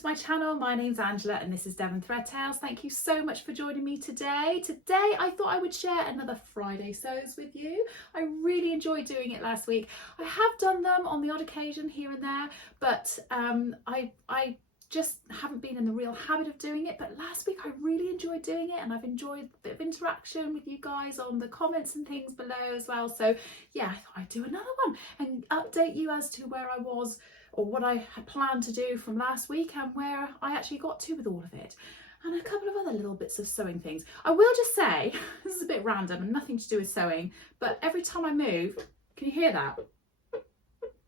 to my channel. My name's Angela and this is Devon Threadtails. Thank you so much for joining me today. Today I thought I would share another Friday sews with you. I really enjoyed doing it last week. I have done them on the odd occasion here and there, but I just haven't been in the real habit of doing it. But last week I really enjoyed doing it, and I've enjoyed a bit of interaction with you guys on the comments and things below as well. So yeah, I thought I'd do another one and update you as to where I was, or what I had planned to do from last week and where I actually got to with all of it, and a couple of other little bits of sewing things. I will just say, this is a bit random and nothing to do with sewing, but every time I move, can you hear that?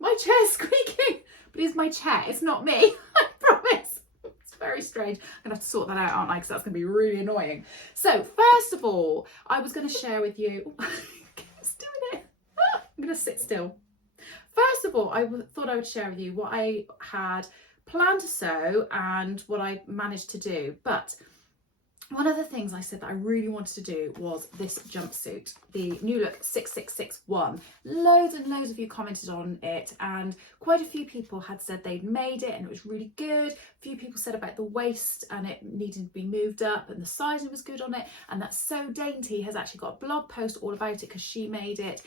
My chair's squeaking, but it's my chair, it's not me, I promise. It's very strange. I'm gonna have to sort that out, aren't I? Because that's gonna be really annoying. So first of all, I was gonna share with you, it's doing it. I'm gonna sit still. First of all, I thought I would share with you what I had planned to sew and what I managed to do. But one of the things I said that I really wanted to do was this jumpsuit, the New Look 6661. Loads and loads of you commented on it, and quite a few people had said they'd made it and it was really good. A few people said about the waist and it needed to be moved up, and the sizing was good on it, and that Sew Dainty has actually got a blog post all about it because she made it.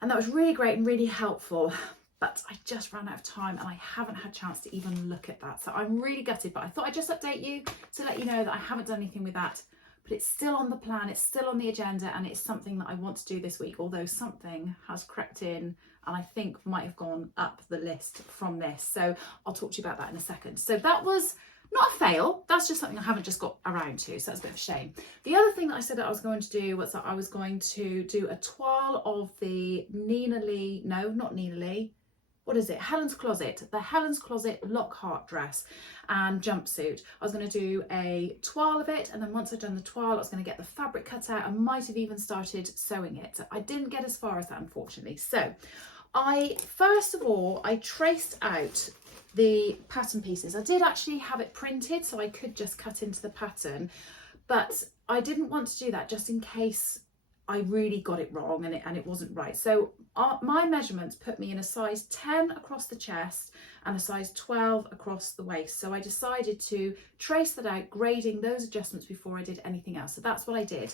And that was really great and really helpful, but I just ran out of time and I haven't had a chance to even look at that. So I'm really gutted, but I thought I'd just update you to let you know that I haven't done anything with that, but it's still on the plan, it's still on the agenda, and it's something that I want to do this week, although something has crept in and I think might have gone up the list from this. So I'll talk to you about that in a second. So that was not a fail, that's just something I haven't just got around to, so that's a bit of a shame. The other thing that I said that I was going to do was that I was going to do a toile of the Helen's Closet, the Helen's Closet Lockhart dress and jumpsuit. I was going to do a toile of it, and then once I'd done the toile, I was going to get the fabric cut out. I might have even started sewing it. I didn't get as far as that, unfortunately. So first of all, I traced out the pattern pieces. I did actually have it printed so I could just cut into the pattern, but I didn't want to do that just in case I really got it wrong and it wasn't right. So my measurements put me in a size 10 across the chest and a size 12 across the waist. So I decided to trace that out, grading those adjustments before I did anything else. So that's what I did.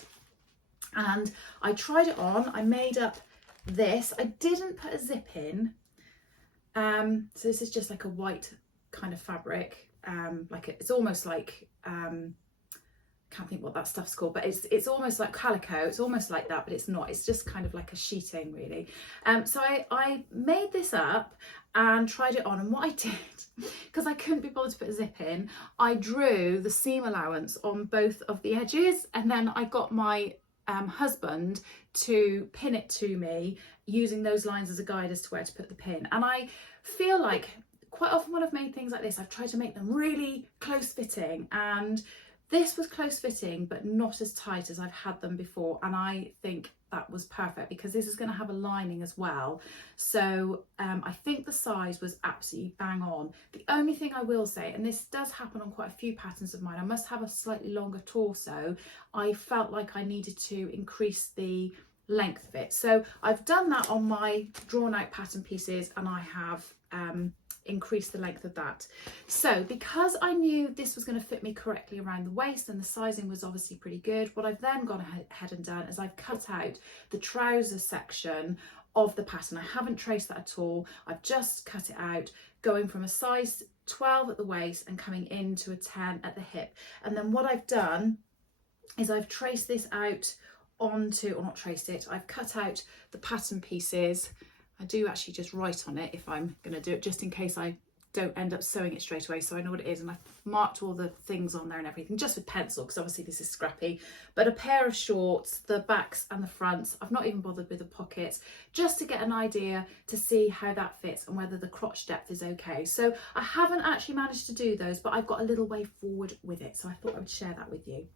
And I tried it on, I made up this. I didn't put a zip in. So this is just like a white kind of fabric, it's almost like, can't think what that stuff's called, but it's almost like calico. It's almost like that, but it's not. It's just kind of like a sheeting, really. So I made this up and tried it on, and what I did, because I couldn't be bothered to put a zip in, I drew the seam allowance on both of the edges, and then I got my husband to pin it to me using those lines as a guide as to where to put the pin. And I feel like quite often when I've made things like this, I've tried to make them really close fitting, and this was close fitting but not as tight as I've had them before, and I think that was perfect because this is going to have a lining as well. So I think the size was absolutely bang on. The only thing I will say, and this does happen on quite a few patterns of mine, I must have a slightly longer torso. I felt like I needed to increase the length of it. So I've done that on my drawn out pattern pieces, and I have increase the length of that. So because I knew this was going to fit me correctly around the waist and the sizing was obviously pretty good, what I've then gone ahead and done is I've cut out the trouser section of the pattern. I haven't traced that at all. I've just cut it out, going from a size 12 at the waist and coming into a 10 at the hip. And then what I've done is I've traced this out onto, or not traced it, I've cut out the pattern pieces. I do actually just write on it if I'm going to do it, just in case I don't end up sewing it straight away, so I know what it is, and I've marked all the things on there and everything just with pencil because obviously this is scrappy. But a pair of shorts, the backs and the fronts, I've not even bothered with the pockets, just to get an idea to see how that fits and whether the crotch depth is okay. So I haven't actually managed to do those, but I've got a little way forward with it, so I thought I would share that with you.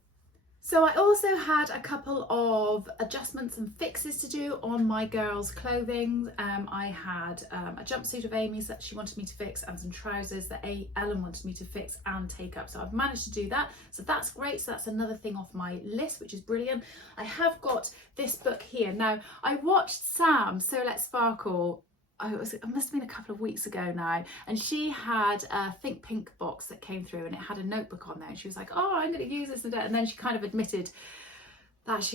So I also had a couple of adjustments and fixes to do on my girls' clothing. I had a jumpsuit of Amy's that she wanted me to fix, and some trousers that Ellen wanted me to fix and take up. So I've managed to do that. So that's great. So that's another thing off my list, which is brilliant. I have got this book here. Now, I watched Sam, So Let's Sparkle, it must have been a couple of weeks ago now, and she had a Think Pink box that came through and it had a notebook on there, and she was like, oh, I'm going to use this, and then she kind of admitted that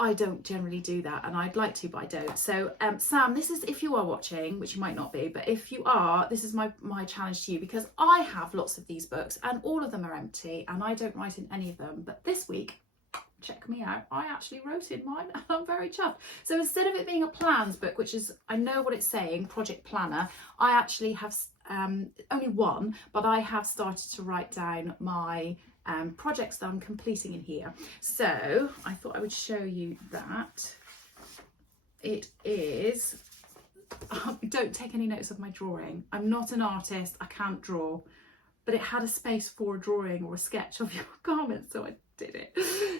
I don't generally do that, and I'd like to, but I don't. So Sam, this is, if you are watching, which you might not be, but if you are, this is my challenge to you, because I have lots of these books and all of them are empty and I don't write in any of them. But this week, check me out, I actually wrote in mine and I'm very chuffed. So instead of it being a plans book, which is, I know what it's saying, project planner, I actually have only one, but I have started to write down my projects that I'm completing in here. So I thought I would show you that. It is, don't take any notes of my drawing. I'm not an artist, I can't draw, but it had a space for a drawing or a sketch of your garment, so I did it.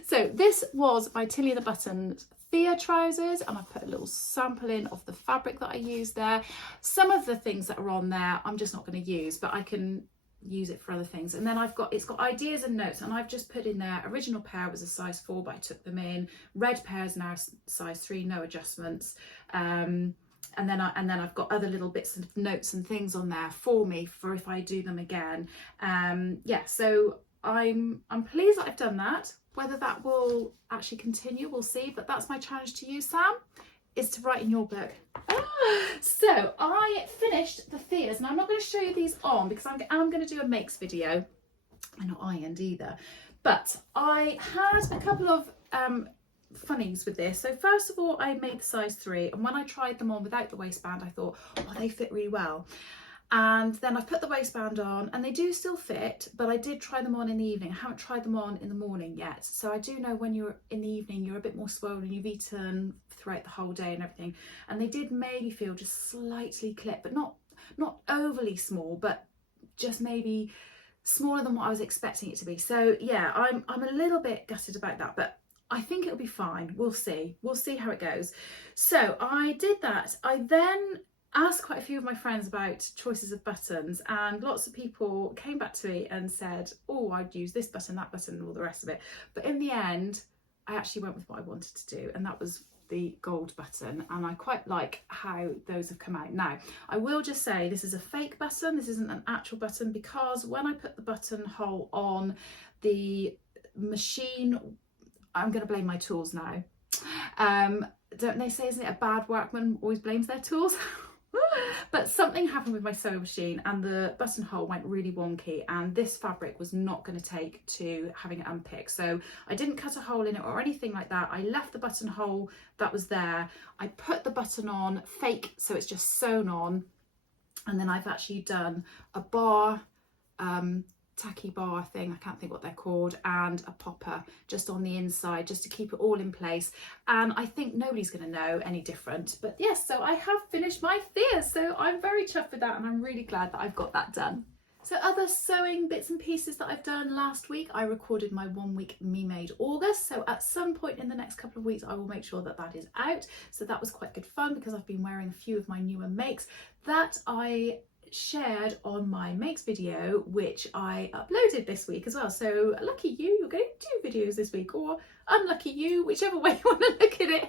So this was my Tilly and the Buttons Thea trousers, and I put a little sample in of the fabric that I used there. Some of the things that are on there I'm just not going to use, but I can use it for other things. And then it's got ideas and notes, and I've just put in there, original pair was a size 4, but I took them in. Red pair is now size 3, no adjustments. And then I've got other little bits of notes and things on there for me for if I do them again. Yeah, so I'm pleased that I've done that. Whether that will actually continue, we'll see, but that's my challenge to you, Sam, is to write in your book. So I finished the Theas, and I'm not going to show you these on because I'm going to do a makes video. I'm not ironed either, but I had a couple of funnies with this. So first of all, I made the size 3, and when I tried them on without the waistband, I thought, oh, they fit really well. And then I've put the waistband on and they do still fit, but I did try them on in the evening. I haven't tried them on in the morning yet. So I do know when you're in the evening, you're a bit more swollen, you've eaten throughout the whole day and everything. And they did maybe feel just slightly clipped, but not overly small, but just maybe smaller than what I was expecting it to be. So yeah, I'm a little bit gutted about that, but I think it'll be fine. We'll see how it goes. So I did that. I then asked quite a few of my friends about choices of buttons, and lots of people came back to me and said, oh, I'd use this button, that button, and all the rest of it. But in the end, I actually went with what I wanted to do, and that was the gold button, and I quite like how those have come out. Now, I will just say this is a fake button, this isn't an actual button, because when I put the buttonhole on the machine, I'm going to blame my tools now. Don't they say, isn't it a bad workman always blames their tools? But something happened with my sewing machine and the buttonhole went really wonky, and this fabric was not going to take to having it unpicked. So I didn't cut a hole in it or anything like that. I left the buttonhole that was there. I put the button on fake, so it's just sewn on, and then I've actually done a bar, tacky bar thing, I can't think what they're called, and a popper just on the inside, just to keep it all in place. And I think nobody's going to know any different. But yes, so I have finished my Thea, so I'm very chuffed with that, and I'm really glad that I've got that done. So other sewing bits and pieces that I've done last week, I recorded my 1 week Me Made August. So at some point in the next couple of weeks, I will make sure that that is out. So that was quite good fun because I've been wearing a few of my newer makes that I shared on my makes video, which I uploaded this week as well. So lucky you, you're going to do videos this week, or unlucky you, whichever way you want to look at it.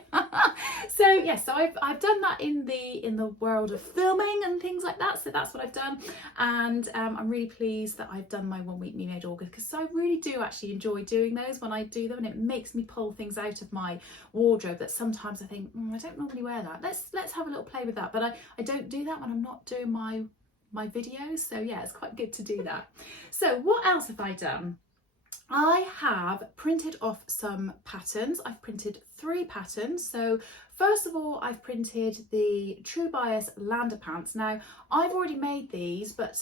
So yes, so I've done that in the world of filming and things like that. So that's what I've done, and I'm really pleased that I've done my 1 week Me Made August, because I really do actually enjoy doing those when I do them, and it makes me pull things out of my wardrobe that sometimes I think, I don't normally wear that. Let's have a little play with that. But I don't do that when I'm not doing my videos, so yeah, it's quite good to do that. So what else have I done? I have printed off some patterns. I've printed 3 patterns. So first of all, I've printed the True Bias Lander pants. Now I've already made these, but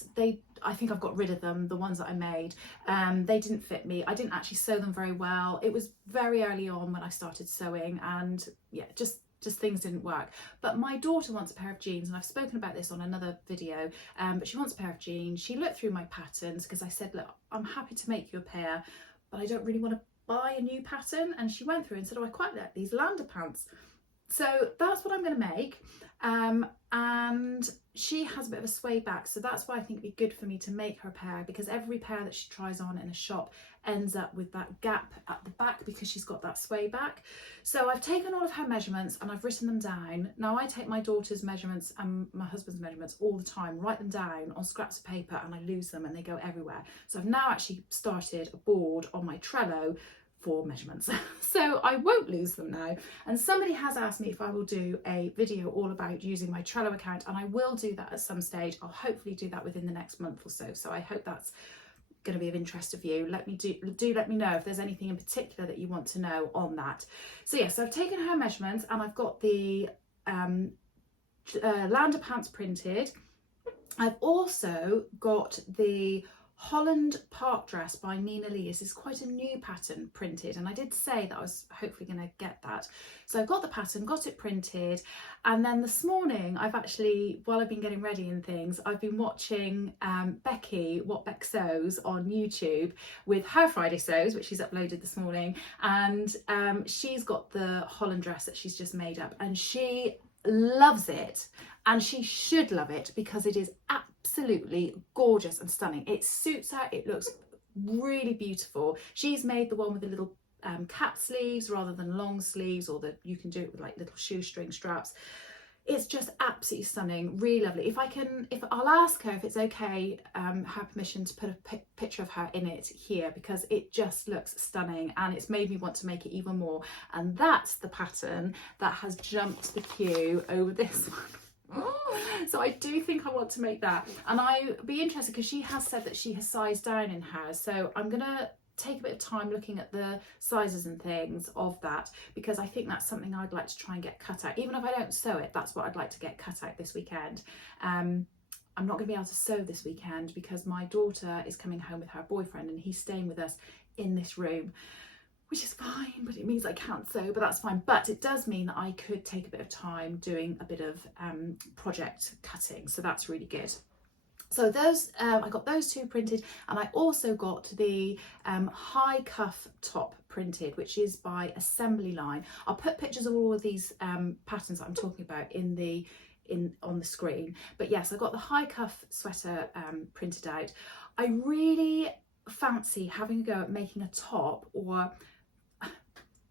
I think I've got rid of them, the ones that I made. They didn't fit me. I didn't actually sew them very well. It was very early on when I started sewing, and yeah, just things didn't work. But my daughter wants a pair of jeans, and I've spoken about this on another video, but she wants a pair of jeans. She looked through my patterns because I said, look, I'm happy to make you a pair, but I don't really want to buy a new pattern. And she went through and said, oh, I quite like these Lander pants. So that's what I'm going to make. And she has a bit of a sway back, so that's why I think it'd be good for me to make her a pair, because every pair that she tries on in a shop ends up with that gap at the back because she's got that sway back. So I've taken all of her measurements and I've written them down. Now I take my daughter's measurements and my husband's measurements all the time, write them down on scraps of paper, and I lose them and they go everywhere. So I've now actually started a board on my Trello for measurements, so I won't lose them now. And somebody has asked me if I will do a video all about using my Trello account, and I will do that at some stage. I'll hopefully do that within the next month or so. So I hope that's going to be of interest of you. Let me let me know if there's anything in particular that you want to know on that. So yes, I've taken her measurements and I've got the Lander pants printed. I've also got the Holland Park dress by Nina Lee. This is quite a new pattern printed, and I did say that I was hopefully going to get that. So I got the pattern, got it printed, and then this morning I've actually, while I've been getting ready and things, I've been watching Becky, What Beck Sews on YouTube with her Friday sews, which she's uploaded this morning, and she's got the Holland dress that she's just made up, and she loves it, and she should love it because it is absolutely gorgeous and stunning. It suits her, it looks really beautiful. She's made the one with the little cap sleeves rather than long sleeves, or that you can do it with like little shoestring straps. It's just absolutely stunning, really lovely. If I'll ask her if it's okay, her permission to put a picture of her in it here, because it just looks stunning and it's made me want to make it even more. And that's the pattern that has jumped the queue over this one. So I do think I want to make that, and I'd be interested because she has said that she has sized down in hers, so I'm gonna take a bit of time looking at the sizes and things of that, because I think that's something I'd like to try and get cut out. Even if I don't sew it, that's what I'd like to get cut out this weekend. I'm not going to be able to sew this weekend because my daughter is coming home with her boyfriend and he's staying with us in this room, which is fine, but it means I can't sew, but that's fine. But it does mean that I could take a bit of time doing a bit of project cutting, so that's really good. So those, I got those two printed, and I also got the high cuff top printed, which is by Assembly Line. I'll put pictures of all of these patterns that I'm talking about on the screen. But yes, I got the high cuff sweater printed out. I really fancy having a go at making a top or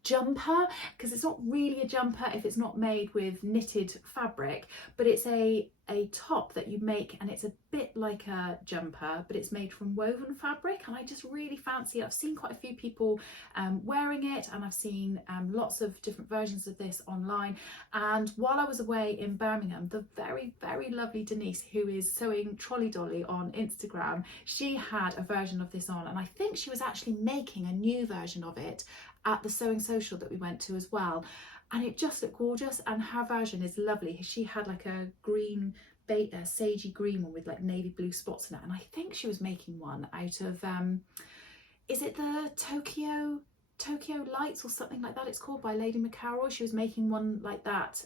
jumper, because it's not really a jumper if it's not made with knitted fabric, but it's a top that you make, and it's a bit like a jumper, but it's made from woven fabric, and I just really fancy it. I've seen quite a few people wearing it, and I've seen lots of different versions of this online. And while I was away in Birmingham, the very, very lovely Denise, who is sewing Trolley Dolly on Instagram, she had a version of this on, and I think she was actually making a new version of it at the sewing social that we went to as well, and it just looked gorgeous, and her version is lovely. She had like a green sagey green one with like navy blue spots in it, and I think she was making one out of is it the Tokyo Lights or something like that it's called, by Lady McCarroll. She was making one like that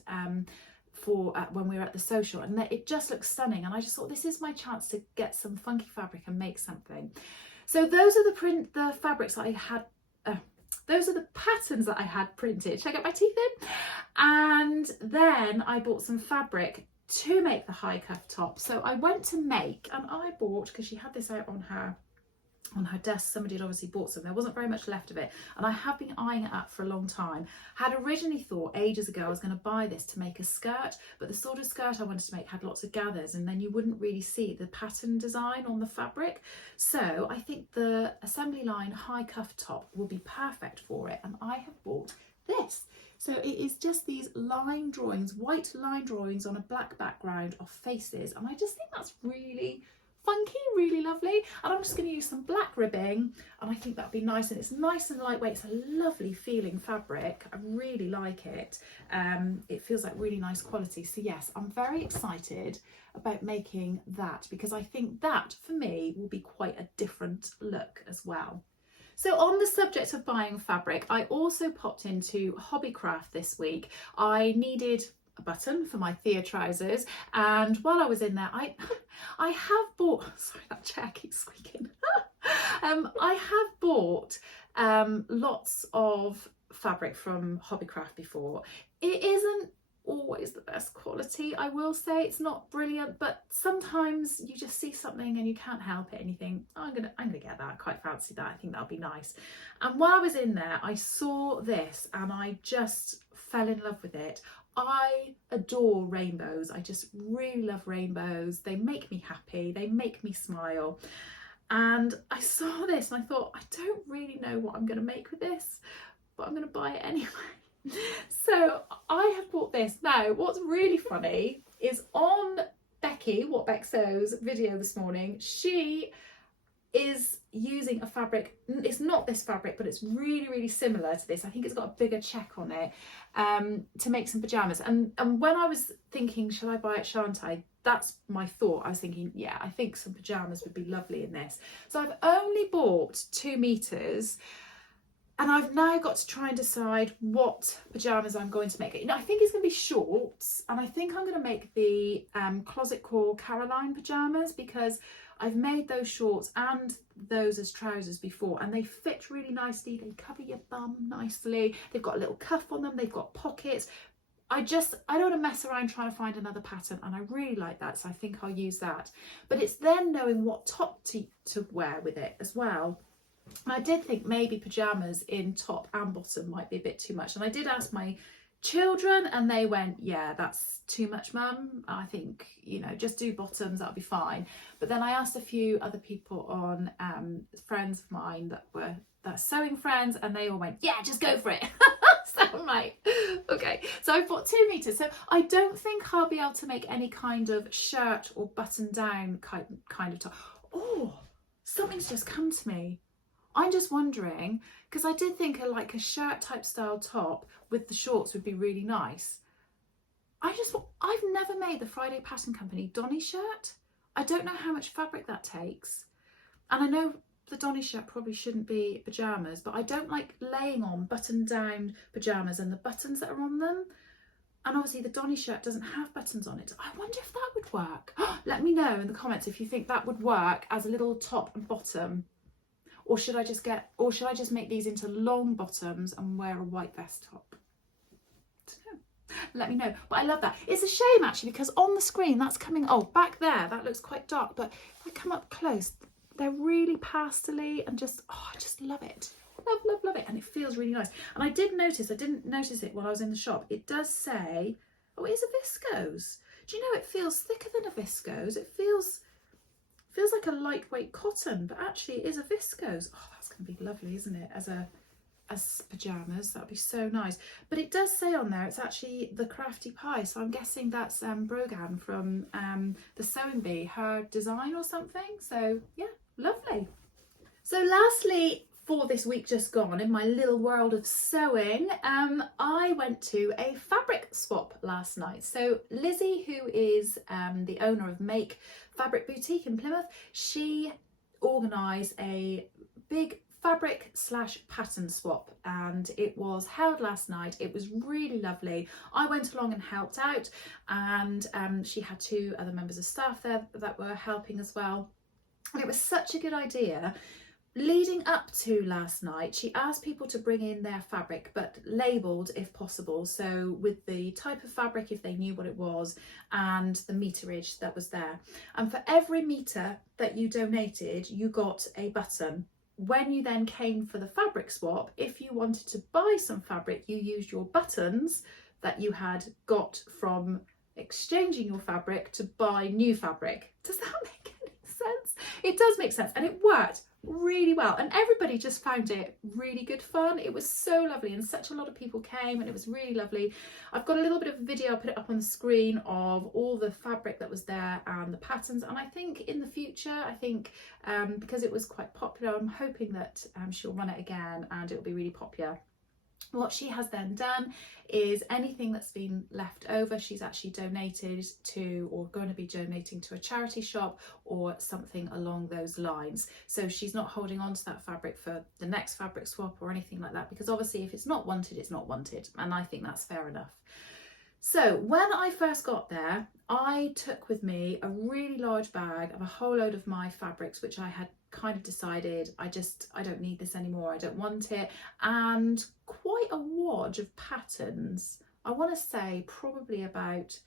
for when we were at the social, and it just looks stunning, and I just thought this is my chance to get some funky fabric and make something. So those are the fabrics that I had, those are the patterns that I had printed. Should I get my teeth in? And then I bought some fabric to make the high cuff top. So I went to make, and I bought, because she had this out on her desk, somebody had obviously bought some, there wasn't very much left of it, and I have been eyeing it up for a long time. Had originally thought ages ago I was going to buy this to make a skirt, but the sort of skirt I wanted to make had lots of gathers, and then you wouldn't really see the pattern design on the fabric. So I think the Assembly Line high cuff top will be perfect for it, and I have bought this. So it is just these line drawings, white line drawings on a black background of faces, and I just think that's really funky, really lovely. And I'm just going to use some black ribbing, and I think that'd be nice, and it's nice and lightweight. It's a lovely feeling fabric. I really like it. It feels like really nice quality. So yes, I'm very excited about making that, because I think that for me will be quite a different look as well. So on the subject of buying fabric, I also popped into Hobbycraft this week. I needed a button for my Thea trousers, and while I was in there, I have bought, sorry, that chair keeps squeaking. I have bought lots of fabric from Hobbycraft before. It isn't always the best quality, I will say. It's not brilliant, but sometimes you just see something and you can't help it and you think, oh, I'm gonna get that, quite fancy that, I think that'll be nice. And while I was in there, I saw this and I just fell in love with it. I adore rainbows. I just really love rainbows. They make me happy, they make me smile. And I saw this and I thought, I don't really know what I'm going to make with this, but I'm going to buy it anyway. So I have bought this. Now, what's really funny is on Becky, What Beck Sews video this morning, she is using a fabric. It's not this fabric, but it's really, really similar to this. I think it's got a bigger check on it, to make some pajamas. And when I was thinking, shall I buy it, shan't I? That's my thought. I was thinking, yeah, I think some pajamas would be lovely in this. So I've only bought 2 meters. And I've now got to try and decide what pajamas I'm going to make. You know, I think it's going to be shorts, and I think I'm going to make the Closet Core Caroline pajamas, because I've made those shorts and those as trousers before, and they fit really nicely. They cover your bum nicely. They've got a little cuff on them. They've got pockets. I don't want to mess around trying to find another pattern, and I really like that, so I think I'll use that. But it's then knowing what top to wear with it as well. And I did think maybe pajamas in top and bottom might be a bit too much. And I did ask my children and they went, yeah, that's too much, mum. I think, you know, just do bottoms, that'll be fine. But then I asked a few other people on, friends of mine that sewing friends, and they all went, yeah, just go for it. So I'm like, okay. So I've bought 2 meters. So I don't think I'll be able to make any kind of shirt or button down kind of top. Oh, something's just come to me. I'm just wondering, because I did think like a shirt type style top with the shorts would be really nice. I've never made the Friday Pattern Company Donny shirt. I don't know how much fabric that takes. And I know the Donny shirt probably shouldn't be pajamas, but I don't like laying on button down pajamas and the buttons that are on them. And obviously the Donny shirt doesn't have buttons on it. I wonder if that would work. Let me know in the comments if you think that would work as a little top and bottom. Or should I just make these into long bottoms and wear a white vest top? I don't know. Let me know. But I love that. It's a shame actually, because on the screen that's coming, oh, back there, that looks quite dark. But if I come up close, they're really pastel-y and just, oh, I just love it. Love, love, love it. And it feels really nice. And I didn't notice it while I was in the shop. It does say, oh, it is a viscose. Do you know, it feels thicker than a viscose. It feels like a lightweight cotton, but actually it is a viscose. Oh, that's going to be lovely, isn't it? As pajamas, that'd be so nice. But it does say on there, it's actually the Crafty Pie. So I'm guessing that's Brogan from the Sewing Bee, her design or something. So yeah, lovely. So lastly, for this week just gone in my little world of sewing, I went to a fabric swap last night. So Lizzie, who is the owner of Make Fabric Boutique in Plymouth, she organised a big fabric / pattern swap, and it was held last night. It was really lovely. I went along and helped out, and she had 2 other members of staff there that were helping as well. And it was such a good idea. Leading up to last night, she asked people to bring in their fabric, but labelled if possible. So with the type of fabric, if they knew what it was, and the meterage that was there. And for every metre that you donated, you got a button. When you then came for the fabric swap, if you wanted to buy some fabric, you used your buttons that you had got from exchanging your fabric to buy new fabric. Does that make any sense? It does make sense, and it worked really well, and everybody just found it really good fun. It was so lovely, and such a lot of people came, and it was really lovely. I've got a little bit of a video, I'll put it up on the screen, of all the fabric that was there and the patterns. And I think in the future, because it was quite popular, I'm hoping that she'll run it again and it'll be really popular. What she has then done is anything that's been left over, she's actually donated to, or going to be donating to, a charity shop or something along those lines. So she's not holding on to that fabric for the next fabric swap or anything like that, because obviously if it's not wanted, it's not wanted. And I think that's fair enough. So when I first got there, I took with me a really large bag of a whole load of my fabrics, which I had kind of decided I don't need this anymore, I don't want it. And quite a wad of patterns, I want to say probably about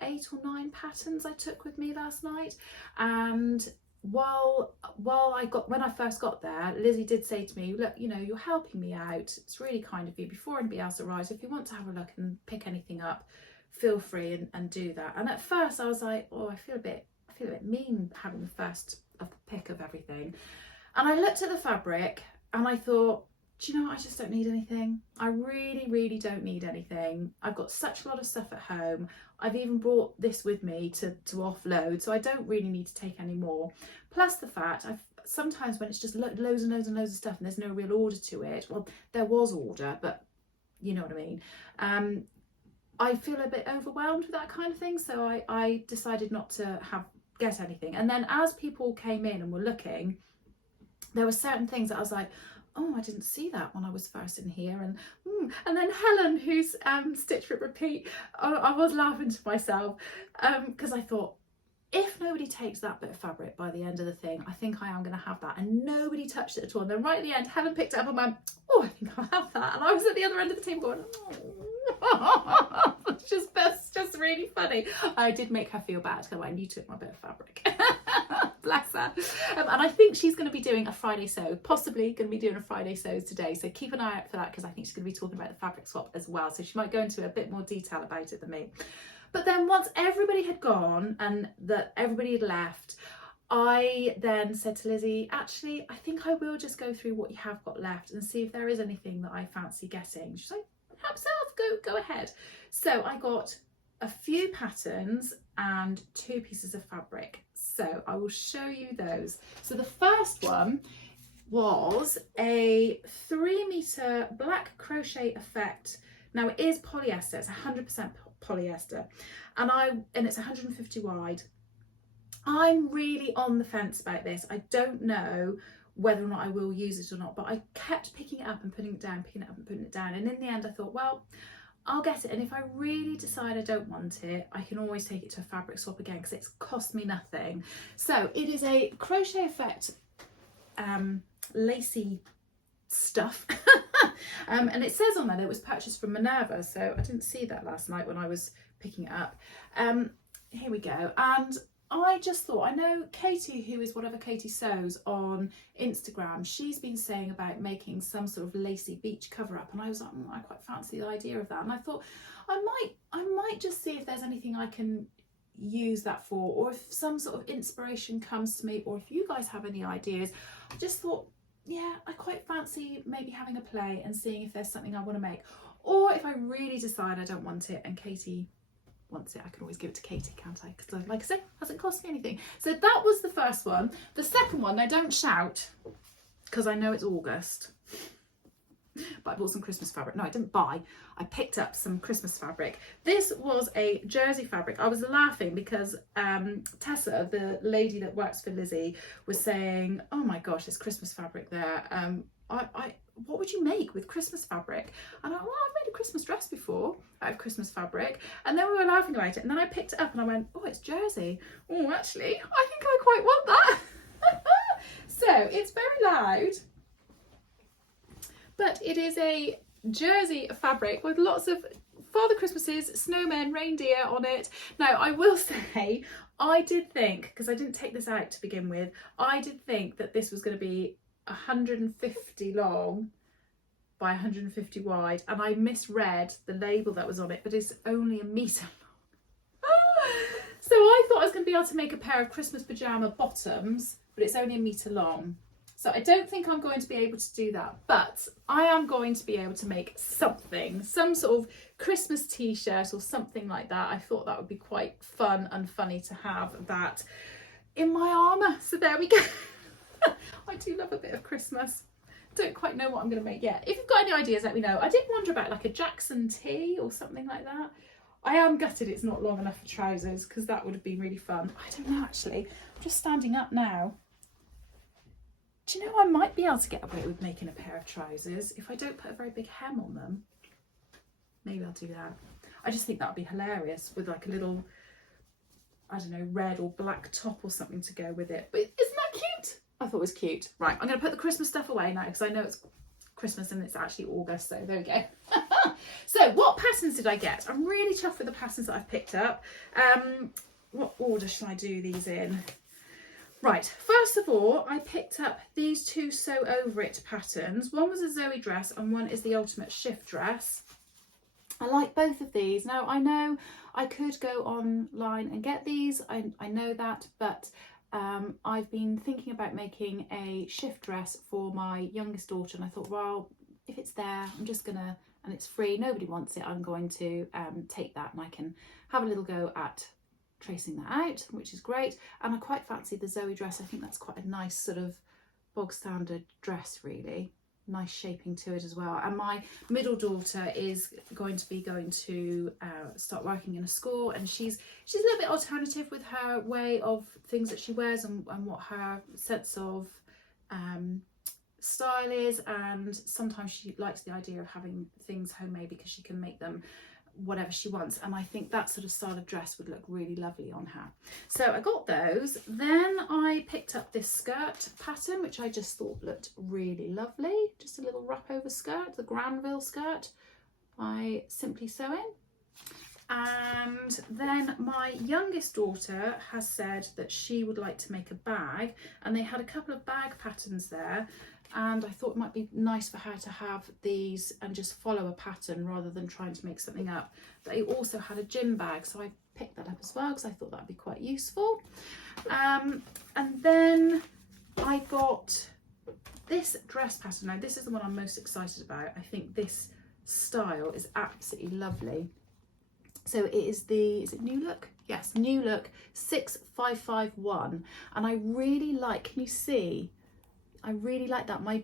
8 or 9 patterns I took with me last night. And when I first got there, Lizzie did say to me, look, you know, you're helping me out, it's really kind of you, before anybody else arrives, if you want to have a look and pick anything up, feel free and do that. And at first I was like, oh, I feel a bit mean having the first of the pick of everything. And I looked at the fabric and I thought, do you know what, I just don't need anything. I really don't need anything. I've got such a lot of stuff at home. I've even brought this with me to offload, so I don't really need to take any more. Plus the fact, sometimes when it's just loads and loads of stuff and there's no real order to it, well, there was order, but you know what I mean. I feel a bit overwhelmed with that kind of thing, so I decided not to get anything. And then as people came in and were looking, there were certain things that I was like, oh, I didn't see that when I was first in here. And then Helen, who's Stitch Rip Repeat, I was laughing to myself because I thought, if nobody takes that bit of fabric by the end of the thing, I think I am going to have that. And nobody touched it at all. And then right at the end, Helen picked it up and went, oh, I think I'll have that. And I was at the other end of the table going, oh. That's just really funny. I did make her feel bad. So you took my bit of fabric. Bless her. And I think she's going to be doing a Friday sew, possibly going to be doing a Friday sews today. So keep an eye out for that, because I think she's going to be talking about the fabric swap as well. So she might go into a bit more detail about it than me. But then once everybody had gone and that everybody had left, I then said to Lizzie, actually, I think I will just go through what you have got left and see if there is anything that I fancy getting. She's like, help yourself, go ahead. So I got a few patterns and 2 pieces of fabric. So I will show you those. So the first one was a 3-meter black crochet effect. Now it is polyester, it's 100% polyester, and it's 150 wide. I'm really on the fence about this. I don't know whether or not I will use it or not, but I kept picking it up and putting it down, picking it up and putting it down, and in the end I thought, well, I'll get it, and if I really decide I don't want it, I can always take it to a fabric swap again, because it's cost me nothing. So it is a crochet effect lacy stuff. And it says on there that it was purchased from Minerva, so I didn't see that last night when I was picking it up. Here we go. And I just thought, I know Katie, who is Whatever Katie Sews on Instagram, she's been saying about making some sort of lacy beach cover up, and I was like, I quite fancy the idea of that. And I thought I might just see if there's anything I can use that for, or if some sort of inspiration comes to me, or if you guys have any ideas. I just thought, yeah, I quite fancy maybe having a play and seeing if there's something I want to make, or if I really decide I don't want it and Katie wants it, I can always give it to Katie, can't I? Because like I said, it hasn't cost me anything. So that was the first one. The second one, now don't shout, because I know it's August, but I bought some Christmas fabric. No, I didn't buy, I picked up some Christmas fabric. This was a jersey fabric. I was laughing because Tessa, the lady that works for Lizzie, was saying, oh my gosh, there's Christmas fabric there. What would you make with Christmas fabric? And I, well, I've made a Christmas dress before out of Christmas fabric. And then we were laughing about it, and then I picked it up and I went, oh, it's jersey. Oh, actually, I think I quite want that. So it's very loud, but it is a jersey fabric with lots of Father Christmases, snowmen, reindeer on it. Now, I will say, I did think, because I didn't take this out to begin with, I did think that this was going to be 150 long by 150 wide, and I misread the label that was on it, but it's only 1 meter long. So I thought I was going to be able to make a pair of Christmas pajama bottoms, but it's only 1 meter long. So I don't think I'm going to be able to do that, but I am going to be able to make something, some sort of Christmas t-shirt or something like that. I thought that would be quite fun and funny to have that in my armour. So there we go. I do love a bit of Christmas. Don't quite know what I'm going to make yet. If you've got any ideas, let me know. I did wonder about like a Jackson tee or something like that. I am gutted it's not long enough for trousers, because that would have been really fun. I don't know, actually. I'm just standing up now. Do you know, I might be able to get away with making a pair of trousers if I don't put a very big hem on them. Maybe I'll do that. I just think that would be hilarious with like a little, I don't know, red or black top or something to go with it. But isn't that cute? I thought was cute. Right, I'm going to put the Christmas stuff away now because I know it's Christmas and it's actually August, so there we go. So what patterns did I get? I'm really chuffed with the patterns that I've picked up. What order should I do these in? Right, first of all, I picked up these two sew over it patterns. One was a Zoe dress and one is the ultimate shift dress. I like both of these. Now, I know I could go online and get these, I know that, but I've been thinking about making a shift dress for my youngest daughter, and I thought, well, if it's there, I'm just gonna, and it's free, nobody wants it, I'm going to take that and I can have a little go at tracing that out, which is great. And I quite fancy the Zoe dress. I think that's quite a nice sort of bog standard dress, really. Nice shaping to it as well. And my middle daughter is going to start working in a school, and she's a little bit alternative with her way of things that she wears and what her sense of style is, and sometimes she likes the idea of having things homemade because she can make them whatever she wants, and I think that sort of style of dress would look really lovely on her. So I got those. Then I picked up this skirt pattern, which I just thought looked really lovely. Just a little wrap over skirt, the Granville skirt by Simply Sewing. And then my youngest daughter has said that she would like to make a bag, and they had a couple of bag patterns there, and I thought it might be nice for her to have these and just follow a pattern rather than trying to make something up. They also had a gym bag, so I picked that up as well because I thought that'd be quite useful. And then I got this dress pattern. Now this is the one I'm most excited about. I think this style is absolutely lovely. So it is is it New Look? Yes, New Look 6551. And I really like, can you see? I really like that. My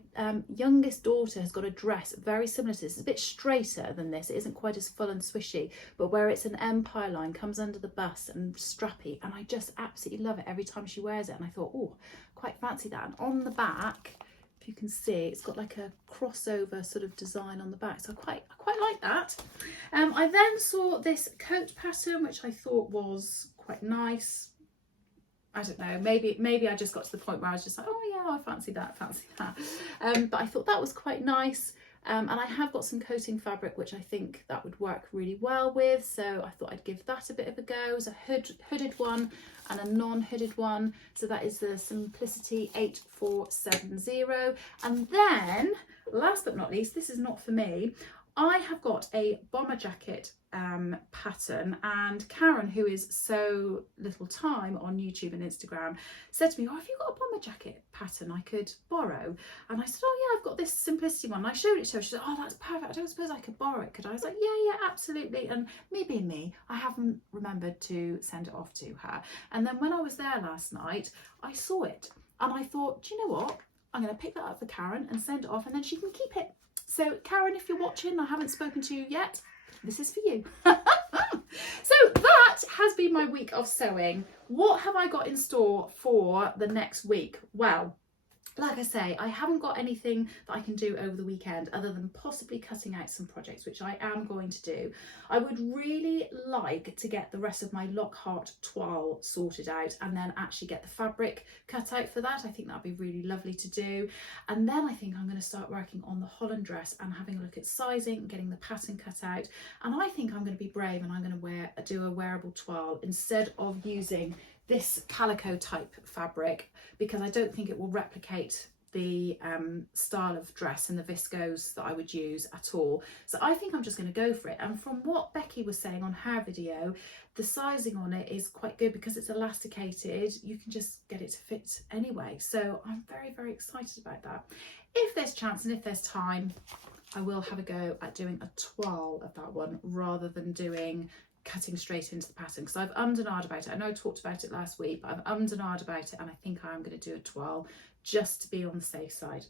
youngest daughter has got a dress very similar to this. It's a bit straighter than this. It isn't quite as full and swishy, but where it's an empire line, comes under the bust and strappy. And I just absolutely love it every time she wears it. And I thought, oh, quite fancy that. And on the back, if you can see, it's got like a crossover sort of design on the back. So I quite like that. I then saw this coat pattern, which I thought was quite nice. I don't know, maybe I just got to the point where I was just like, oh yeah, I fancy that. But I thought that was quite nice. And I have got some coating fabric, which I think that would work really well with. So I thought I'd give that a bit of a go. There's a hooded one and a non-hooded one. So that is the Simplicity 8470. And then, last but not least, this is not for me, I have got a bomber jacket pattern, and Karen, who is So Little Time on YouTube and Instagram, said to me, oh, have you got a bomber jacket pattern I could borrow? And I said, oh yeah, I've got this Simplicity one. And I showed it to her. She said, oh, that's perfect. I don't suppose I could borrow it, could I? I was like, yeah, absolutely. And me being me, I haven't remembered to send it off to her. And then when I was there last night, I saw it and I thought, do you know what? I'm going to pick that up for Karen and send it off, and then she can keep it. So Karen, if you're watching, I haven't spoken to you yet, this is for you. So that has been my week of sewing. What have I got in store for the next week? Well, like I say, I haven't got anything that I can do over the weekend other than possibly cutting out some projects, which I am going to do. I would really like to get the rest of my Lockhart toile sorted out and then actually get the fabric cut out for that. I think that'd be really lovely to do. And then I think I'm going to start working on the Holland dress and having a look at sizing, getting the pattern cut out. And I think I'm going to be brave and I'm going to do a wearable toile instead of using this calico type fabric, because I don't think it will replicate the style of dress and the viscose that I would use at all. So I think I'm just going to go for it. And from what Becky was saying on her video, the sizing on it is quite good because it's elasticated. You can just get it to fit anyway. So I'm very, very excited about that. If there's chance and if there's time, I will have a go at doing a toile of that one rather than doing cutting straight into the pattern, because I've ummed and ahed about it. I know I talked about it last week, but I've ummed and ahed about it, and I think I am going to do a toile just to be on the safe side.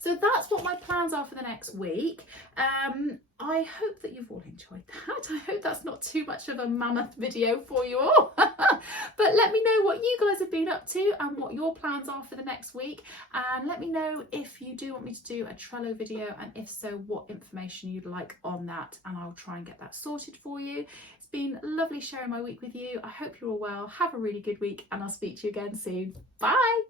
So that's what my plans are for the next week. I hope that you've all enjoyed that. I hope that's not too much of a mammoth video for you all. But let me know what you guys have been up to and what your plans are for the next week. And let me know if you do want me to do a Trello video, and if so, what information you'd like on that, and I'll try and get that sorted for you. It's been lovely sharing my week with you. I hope you're all well. Have a really good week, and I'll speak to you again soon. Bye.